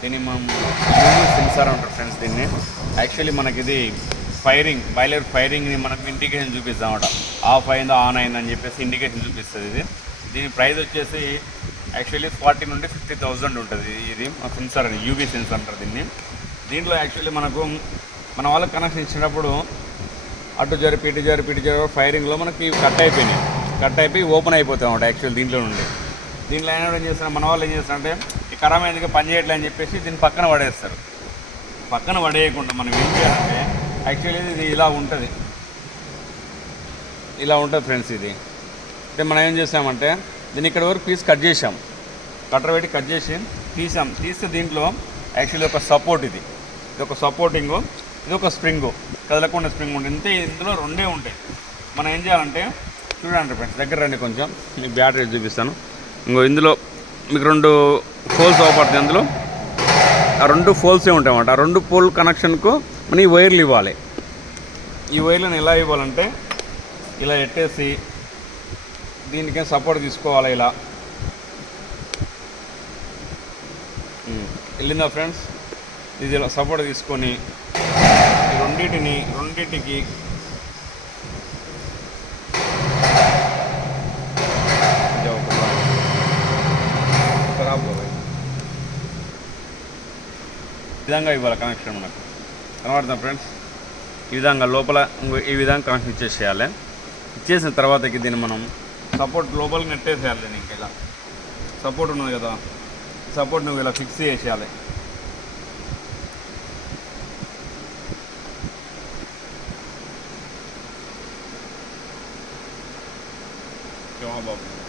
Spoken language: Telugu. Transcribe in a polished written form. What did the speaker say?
దీన్ని మనం యూవీ సెన్సార్ అంటారు ఫ్రెండ్స్. దీన్ని యాక్చువల్లీ మనకి ఇది బాయిలర్ ఫైరింగ్ని మనకు ఇండికేషన్ చూపిస్తామన్నమాట. ఆఫ్ అయిందో ఆన్ అయిందని చెప్పేసి ఇండికేషన్ చూపిస్తుంది ఇది. దీని ప్రైస్ వచ్చేసి యాక్చువల్లీ 40 నుండి 50,000 ఉంటుంది. ఇది సెన్సార్ అని యూవీ సెన్సార్ అంటారు దీన్ని. దీంట్లో యాక్చువల్లీ మనకు మన వాళ్ళకి కనెక్షన్ ఇచ్చినప్పుడు అటు జరిపి ఇటు జరిపి ఫైరింగ్లో మనకి కట్ అయిపోయి ఓపెన్ అయిపోతాయి అన్నమాట యాక్చువల్ దీంట్లో నుండి. దీంట్లో ఏం చేస్తున్నారు మన వాళ్ళు ఏం చేస్తారంటే ఈ ఖరాబ్ ఎందుకు పని చేయట్లే అని చెప్పేసి దీన్ని పక్కన పడేస్తారు. పక్కన పడేయకుండా మనం ఏం చేయాలంటే యాక్చువల్లీ ఇది ఇలా ఉంటుంది ఫ్రెండ్స్. ఇది అంటే మనం ఏం చేసామంటే దీన్ని ఇక్కడ వరకు పీస్ కట్ చేసాం, కట్టర్ పెట్టి కట్ చేసి తీస్తే దీంట్లో యాక్చువల్లీ ఒక సపోర్ట్ ఇది ఒక సపోర్టింగు, ఇది ఒక స్ప్రింగు, కదలకుండా స్ప్రింగ్ ఉంటుంది. ఇంతే ఇందులో రెండే ఉంటాయి. మనం ఏం చేయాలంటే చూడండి ఫ్రెండ్స్, దగ్గర రండి కొంచెం, మీకు బ్యాటరీ చూపిస్తాను. ఇందులో మీకు 2 ఫోల్స్ అవపడుతుంది. అందులో ఆ 2 ఫోల్సే ఉంటాయి అన్నమాట. ఆ 2 పోల్ కనెక్షన్కు మనం ఈ వైర్లు ఇవ్వాలి. ఈ వైర్లను ఎలా ఇవ్వాలంటే ఇలా ఎట్టేసి దీనికే సపోర్ట్ తీసుకోవాలి. ఇలా వెళ్ళిందా ఫ్రెండ్స్? ఇది ఇలా సపోర్ట్ తీసుకొని ఈ రెండింటికి విధంగా ఇవ్వాలి కనెక్షన్. మనకు కనబడుతుంది ఫ్రెండ్స్. ఈ విధంగా లోపల ఈ విధంగా కనెక్షన్ ఇచ్చేసేయాలి. ఇచ్చేసిన తర్వాతకి దీన్ని మనం సపోర్ట్ లోపలికి నెట్టేసేయాలి. దీనికి ఇలా సపోర్ట్ ఉన్నది కదా, సపోర్ట్ నువ్వు ఇలా ఫిక్స్ చేసేయాలి. బాబు